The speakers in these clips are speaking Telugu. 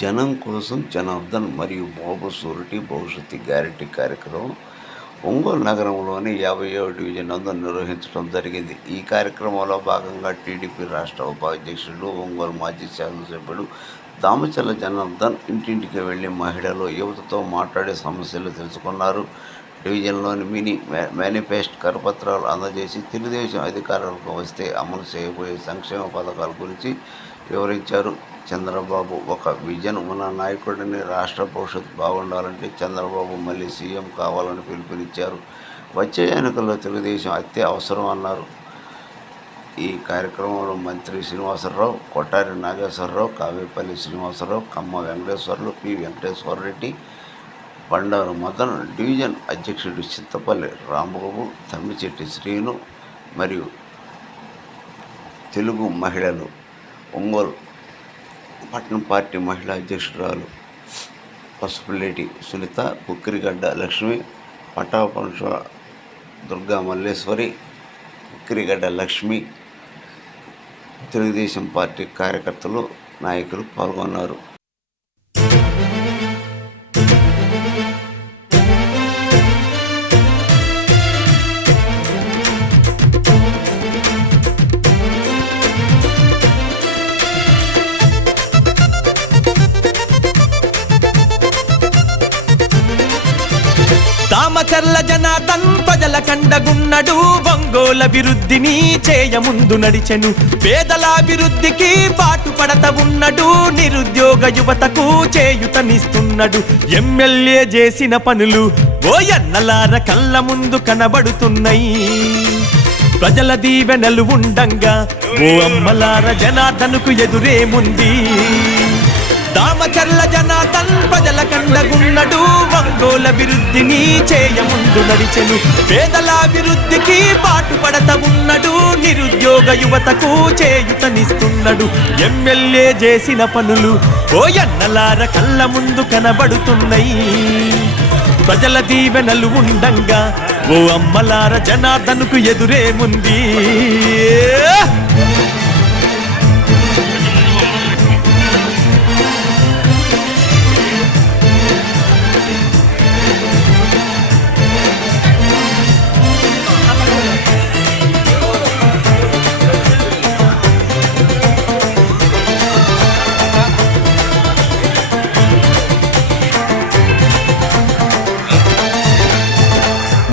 జనం కోసం జనార్దన్ మరియు బాబు సూరిటీ భవిష్యత్తు గ్యారంటీ కార్యక్రమం ఒంగోలు నగరంలోని 57వ డివిజన్ నందు నిర్వహించడం జరిగింది. ఈ కార్యక్రమంలో భాగంగా టీడీపీ రాష్ట్ర ఉపాధ్యక్షుడు, ఒంగోలు మాజీ శాసనసభ్యుడు దామచర్ల జనార్దన్ ఇంటింటికి వెళ్లి మహిళలు, యువతతో మాట్లాడే సమస్యలు తెలుసుకున్నారు. డివిజన్లోని మినీ మేనిఫెస్టో కరపత్రాలు అందజేసి తెలుగుదేశం అధికారంలోకి వస్తే అమలు చేయబోయే సంక్షేమ పథకాల గురించి వివరించారు. చంద్రబాబు ఒక విజన్ ఉన్న నాయకుడిని, రాష్ట్ర భవిష్యత్తు బాగుండాలంటే చంద్రబాబు మళ్ళీ సీఎం కావాలని పిలుపునిచ్చారు. వచ్చే ఎన్నికల్లో తెలుగుదేశం అవసరం అన్నారు. ఈ కార్యక్రమంలో మంత్రి శ్రీనివాసరావు, కొట్టారి నాగేశ్వరరావు, కావేపల్లి శ్రీనివాసరావు, కమ్మ వెంకటేశ్వర్లు, పి వెంకటేశ్వరరెడ్డి, బండారు మదన్, డివిజన్ అధ్యక్షుడు చింతపల్లి రాంబాబు, తమ్మిచెట్టి శ్రీను మరియు తెలుగు మహిళలు, ఒంగోలు పట్టణ పార్టీ మహిళా అధ్యక్షురాలు పసుపులేటి సునీత, కుక్కిరిగడ్డ లక్ష్మి, పటాపంశ దుర్గా మల్లేశ్వరి, కుక్కిరిగడ్డ లక్ష్మి, తెలుగుదేశం పార్టీ కార్యకర్తలు, నాయకులు పాల్గొన్నారు. దామచర్ల జనార్దన్ ప్రజల కండగున్నడు, ఒంగోలు అభివృద్ధిని చేయముందు నడిచెను. పేదలాభివృద్ధికి పాటుపడత ఉన్నడు, నిరుద్యోగ యువతకు చేయుతనిస్తున్నాడు. ఎమ్మెల్యే చేసిన పనులు ఓయన్నలార కళ్ళ ముందు కనబడుతున్నాయి. ప్రజల దీవెనలు ఉండంగా ఓ అమ్మలార జనార్దన్కు ఎదురేముంది. దామచర్ల జనార్దన్ ప్రజల కండగున్నడు, ఒంగోలు అభివృద్ధిని చేయముందు నడిచెను. పేదలాభివృద్ధికి పాటుపడత ఉన్నడు, నిరుద్యోగ యువతకు చేయుతనిస్తున్నాడు. ఎమ్మెల్యే చేసిన పనులు ఓయన్నలార కళ్ళ ముందు కనబడుతున్నాయి. ప్రజల దీవెనలు ఉండంగా ఓ అమ్మలార జనార్దన్కు ఎదురేముంది.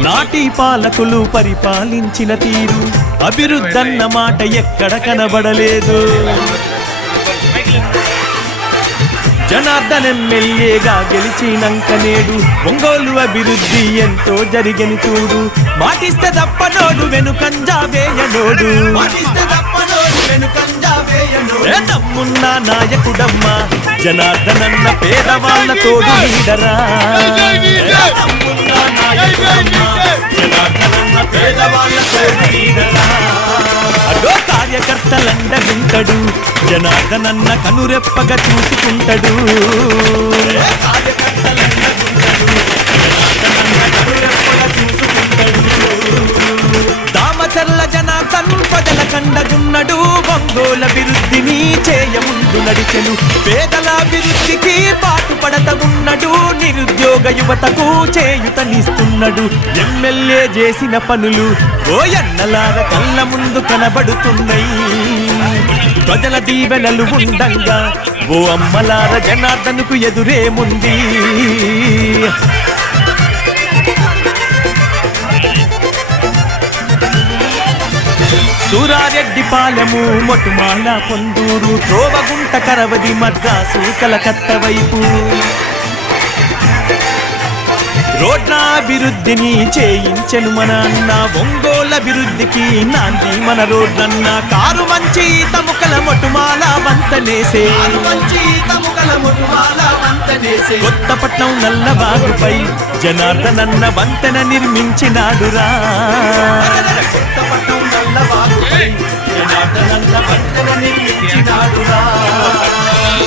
నాటి పాలకులు పరిపాలించిన తీరు, అభివృద్ధన్న మాట ఎక్కడ కనబడలేదు. జనార్దన్ ఎమ్మెల్యేగా గెలిచినంక నేడు ఒంగోలు అభివృద్ధి ఎంతో జరిగని చూడు. మాటిస్తే తప్పనోడు వెనుకంజా వేయనోడు, దమ్మున్న నాయకుడమ్మ జనార్దన్ అన్న పేదవాళ్ళ తోడు లీడరా. అడో కార్యకర్తలండగుంటడు, జనార్దన్ అన్న కనురెప్పగా చూసుకుంటాడు. దామచర్ల జనార్దన్ ప్రజల కండగున్నడు, ఒంగోలు అభివృద్ధిని చేయముందు నడిచెను. పేదలాభివృద్ధికి పాటుపడత ఉన్నడు, నిరుద్యోగ యువతకు చేయుతనిస్తున్నాడు. ఎమ్మెల్యే చేసిన పనులు ఓయన్నలార కళ్ళ ముందు కనబడుతున్నాయి. ప్రజల దీవెనలు ఉండంగా ఓ అమ్మలార జనార్దన్కు ఎదురేముంది. సూరారెడ్డి పాలెము, మొటుమాల పొందూరు, త్రోవగుంట కరవది, మద్రాసు కలకత్త వైపు రోడ్ల అభివృద్ధిని చేయించెను మన అన్న. ఒంగోలు అభివృద్ధికి నాంది మన రోడ్లన్న. కారు మంచి తముకల మొటుమాల వంతనేసే, కొత్తపట్నం నల్లబాగుపై జనార్దన్ అన్న వంతెన నిర్మించినాడురా.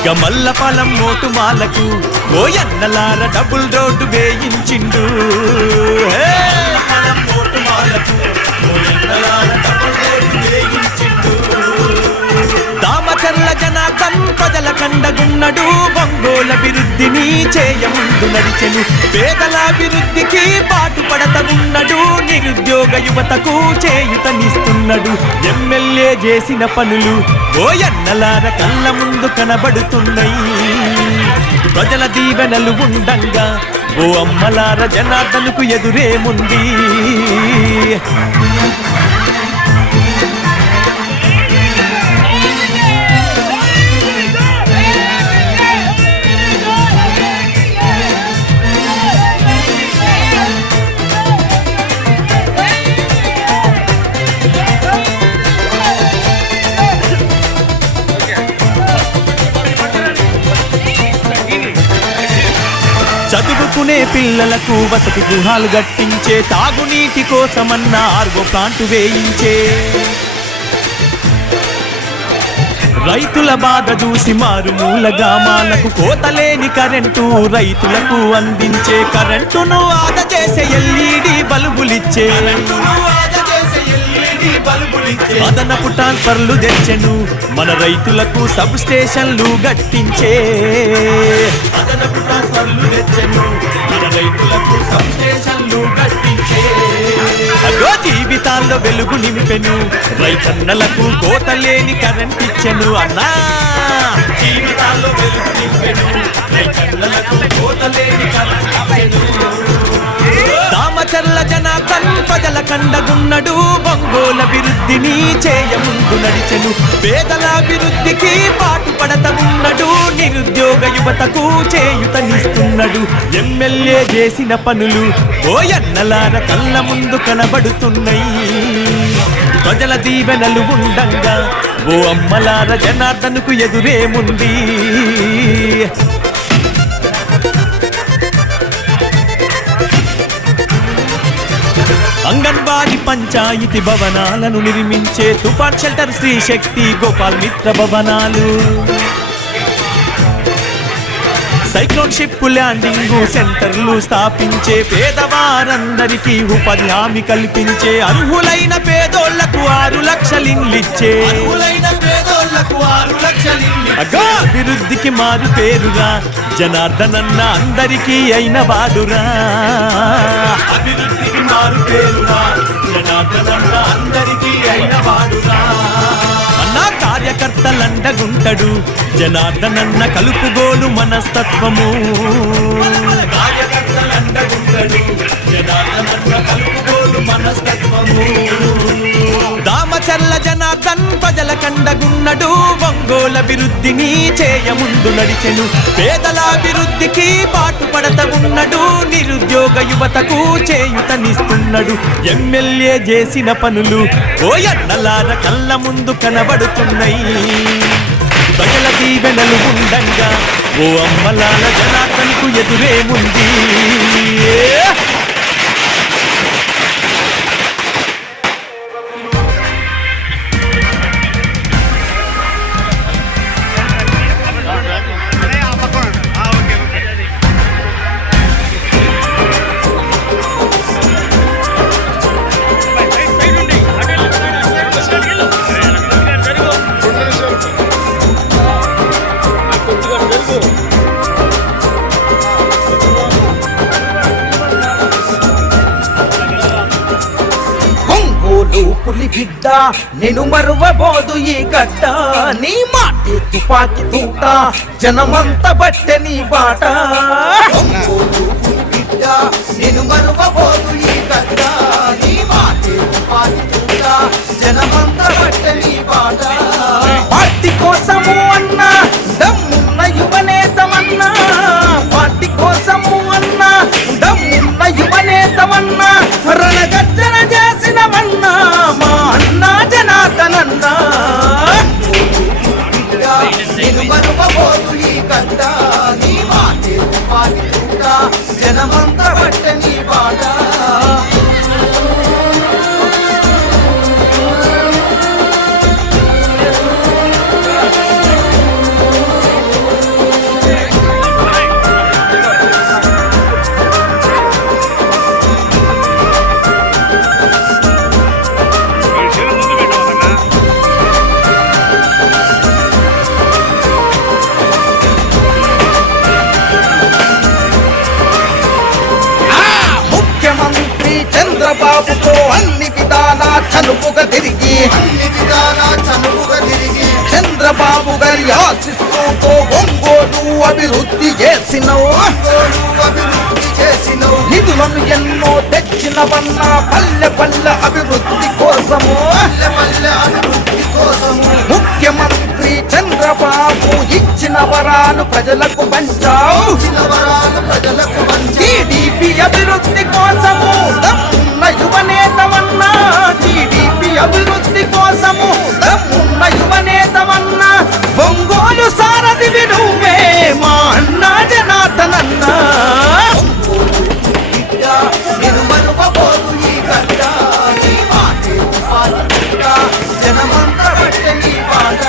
గమల్లపాలెం మోటుమాలకు ఓయన్నలార డబుల్ రోడ్డు వేయించిండు. దామచర్ల జనార్దన్ ప్రజల కండగున్నడు, ఒంగోలు ముందు నడిచెను. పేదలాభివృద్ధికి పాటుపడత ఉన్నడు, నిరుద్యోగ యువతకు చేయుతనిస్తున్నాడు. ఎమ్మెల్యే చేసిన పనులు ఓయన్నలార కళ్ళ ముందు కనబడుతున్నాయి. ప్రజల దీవెనలు ఉండంగా ఓ అమ్మలార జనార్దనుకు ఎదురేముంది. చదువుకునే పిల్లలకు వసతి గృహాలు కట్టించే, తాగునీటి కోసమన్న ఆర్వో ప్లాంటు వేయించే, రైతుల బాధ చూసి మారుమూల గ్రామాలకు కోతలేని కరెంటు రైతులకు అందించే, కరెంటును ఆదా చేసే ఎల్ఈడి బల్బులిచ్చే, అదనపు ట్రాన్స్ఫర్లు తెచ్చెను, మన రైతులకు సబ్ స్టేషన్లు గట్టించే, అదనపు ట్రాన్స్ఫర్లు తెచ్చెను, మన రైతులకు సబ్ స్టేషన్లు గట్టించే. అగో జీవితాల్లో వెలుగు నింపెను, రైతన్నలకు కోతలేని కరెంట్ ఇచ్చెను. అన్నా జీవితాల్లో వెలుగు నింపెను, రైతన్నలకు కోతలేని కరెంట్ ఇచ్చెను. దామచర్ల జనార్దన్ ప్రజల కండగున్నడు, ఒంగోలు అభివృద్ధిని చేయముందు నడిచెను. పేదలాభివృద్ధికి పాటుపడత ఉన్నడు, నిరుద్యోగ యువతకు చేయుతనిస్తున్నాడు. ఎమ్మెల్యే చేసిన పనులు ఓయన్నలార కళ్ళ ముందు కనబడుతున్నాయి. ప్రజల దీవెనలు ఉండంగా ఓ అమ్మలార జనార్దనుకు ఎదురేముంది. అంగన్వాడీ పంచాయతీ భవనాలను నిర్మించే, తుఫాన్ షెల్టర్ శ్రీ శక్తి గోపాల్ మిత్ర భవనాలు, సైక్లోన్ షిప్ ల్యాండింగ్ సెంటర్లు స్థాపించే, పేదవారందరికీ ఉపాధి హామీ కల్పించే, అర్హులైన పేదోళ్లకు 6 లక్షలు ఇల్లిచ్చే, అభివృద్ధికి మారు పేరుగా జనార్దనన్న అందరికీ అయిన వాడురా. అభివృద్ధికి మారు పేరురా జనార్దనన్న అందరికీ అయిన వాడురా. అన్నా కార్యకర్తలండగుంటడు జనార్దనన్న, కలుపుగోలు మనస్తత్వము. కార్యకర్తలండగుంటడు జనార్దనన్న, కలుపుగోలు మనస్తత్వము. దామచర్ల జనార్దన్ ప్రజల కండగున్నడు, ఒంగోలు అభివృద్ధిని చేయముందు నడిచెను. పేదలాభివృద్ధికి పాటుపడత ఉన్నడు, నిరుద్యోగ యువతకు చేయుతనిస్తున్నాడు. ఎమ్మెల్యే చేసిన పనులు ఓయన్నలార కళ్ళ ముందు కనబడుతున్నాయి. ప్రజల దీవెనలు ఉండంగా ఓ అమ్మలాల జనార్దన్కు ఎదురేముంది. పులి బిడ్డ నేను మరువబోదు ఈ గడ్డ, నీ మాటే తుపాకి తూట జనమంతా బట్టె నీ బాట. పులి బిడ్డ నేను మరువబోదు ఈ గడ్డ, నీ మాటే తుపాకి తూట జనమంతా బట్టె నీ బాట. పార్టీ కోసము అన్నా దమ్మున్న యువనేతమన్నా, పార్టీ కోసము అన్నా దమ్మున్న యువనేతమన్నా, రణగర్జన చేసినవన్నా మా అన్నా జనార్దనన్నా. నేను మరువబోదు ఈ గడ్డ, నీ మాటే తుపాకి తూట జనమంతా బట్టె నీ బాట. తిరిగి అన్ని విధాలా చనువుగా తిరిగి చంద్రబాబు గారి ఆశీస్సుతో ఒంగోలు అభివృద్ధి చేసినవు నిధులను ఎన్నో తెచ్చినవన్నా పల్లె పల్లె అభివృద్ధి కోసము ముఖ్యమంత్రి చంద్రబాబు ఇచ్చిన వరాలు ప్రజలకు పంచావు టీడీపీ అభివృద్ధి కోసము దమ్మున్న యువనేతవన్నా టీడీపీ అభివృద్ధి కోసము దమ్మున్న యువనేతవన్నా ఒంగోలు సారథివి నువ్వే మా అన్నా జనార్దనన్నా జనమంతా పట్టే నీ పాట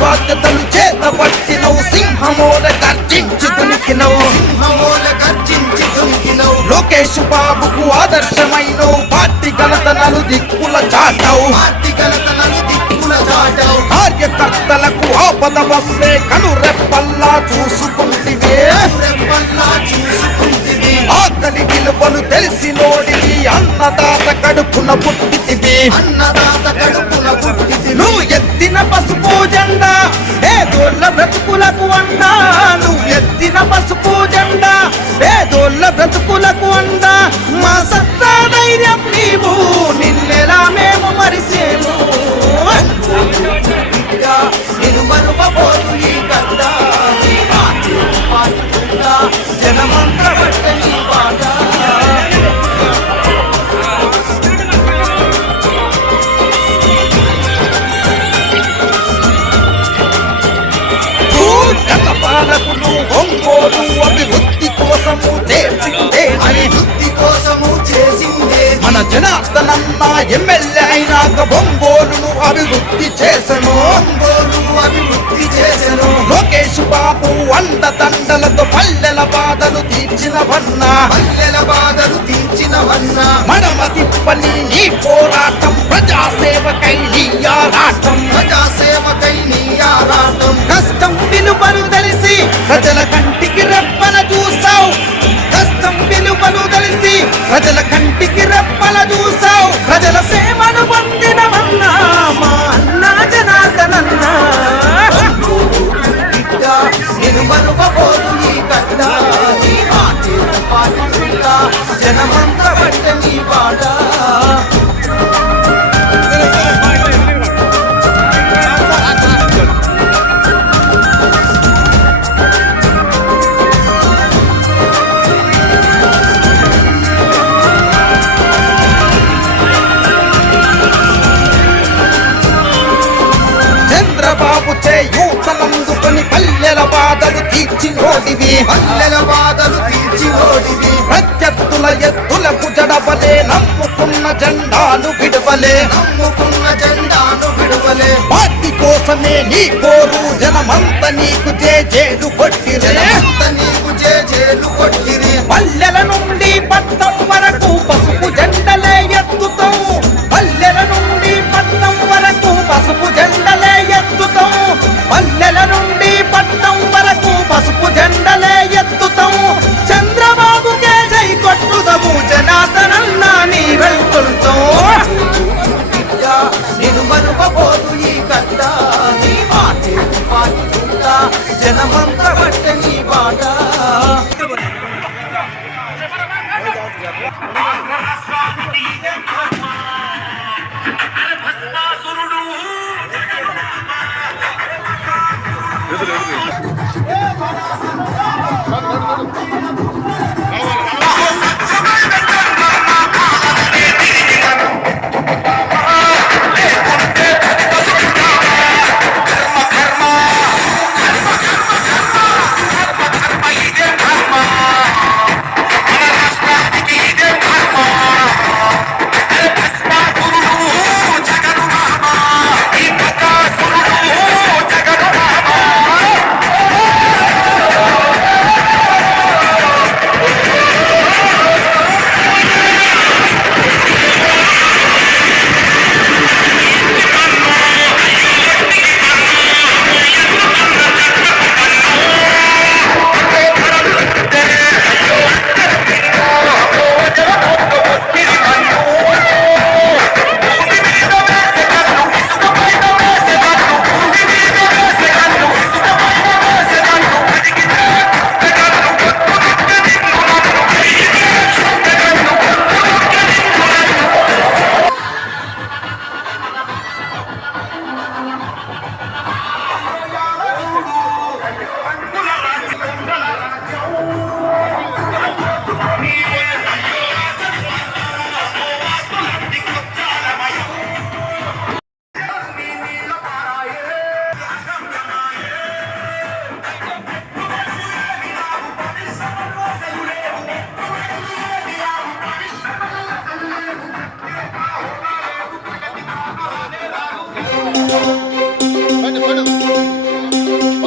బాధ్యతలు చేతబట్టినవు సింహమూల గర్జించి దునికినవు లోకేష్ బాబుకు ఆదర్శమైనవు పార్టీ ఘనతనలు దిక్కుల చాటవు కార్యకర్తలకు ఆపద వస్తే కను రెప్పల్లా చూసుకుంటివే ఆకలి విలువలు తెలిసినోడివి అన్నదాత కడుపున పుట్టితివి నువ్వు ఎత్తిన పసుపు జెండా పేదోళ్ళ బ్రతుకులకు అండా నువ్వు ఎత్తిన పసుపు జెండా పేదోళ్ళ బ్రతుకులకు అండా మా సత్తా ధైర్యం నీవు నిన్నెలా మేము మరిసేము జనమంతా పట్టే నీ పాట పాలకులు ఒంగోలు అభివృద్ధి కోసము చేసిందే మన జనార్దనన్న ఎమ్మెల్యే అయినాక ఒంగోలును అభివృద్ధి చేసను లోకేష్ బాబు అండ దండలతో పల్లెల బాధలు తీర్చినవన్నా మడమ తిప్పని నీ పోరాటం ప్రజాసేవకై నీ ఆరాటం కష్టం విలువలు తెలిసి ప్రజల కంటికి రెప్పల చూసావు కష్టం విలువలు తెలిసి ప్రజల కంటికి రెప్పల చూసావు ప్రజల సేవను పొందినవన్నా మా అన్నా జనార్దనన్నా జనమంతా పట్టే నీ పాట చంద్రబాబు చేయూతలందుకొని పల్లెల బాధలు తీర్చినోడివి ప్రత్యర్థుల ఎత్తులకు జడబలే నమ్ముకున్న జెండాను విడవలే పార్టీ కోసమే నీ కోరు జనమంత నీకు జేజేలు కొట్టిరే పల్లెల నుండి పట్టం వరకు పసుపు జెండలే ఎత్తుతాం పల్లెల నుండి పట్టం వరకు పసుపు జెండలే ఎత్తుతాం పల్లెల నుండి పట్టం వరకు పసుపు జెండలే ఎత్తుతాం చంద్రబాబుకే జై కొట్టుదము జనార్దనన్న నీ వెళ్తుంటాం జనమంతా పట్టే నీ పాట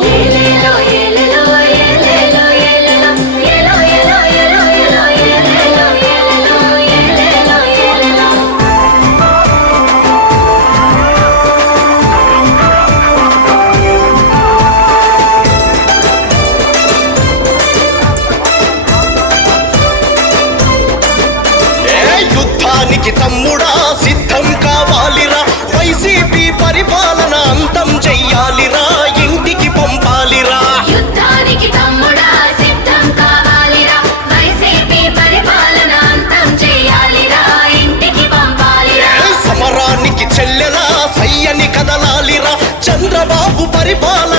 ఏలేలో ఏలేలో ఏలేలో ఏలేలో ఏలో ఏలో ఏలో ఏలో ఏలేలో ఏలేలో ఏలేలో ఏలేలో యుద్ధానికి తమ్ముడా సిద్ధం కావాలిరా వైసీపీ పరిపాలన అంతం చెయ్యాలిరా ఇంటికి పంపాలిరా యుద్ధానికి తమ్ముడా సిద్ధం కావాలిరా వైసీపీ పరిపాలన అంతం చేయాలిరా ఇంటికి పంపాలిరా సమరానికి చెల్లెలా సయ్యని కదలాలిరా చంద్రబాబు పరిపాలన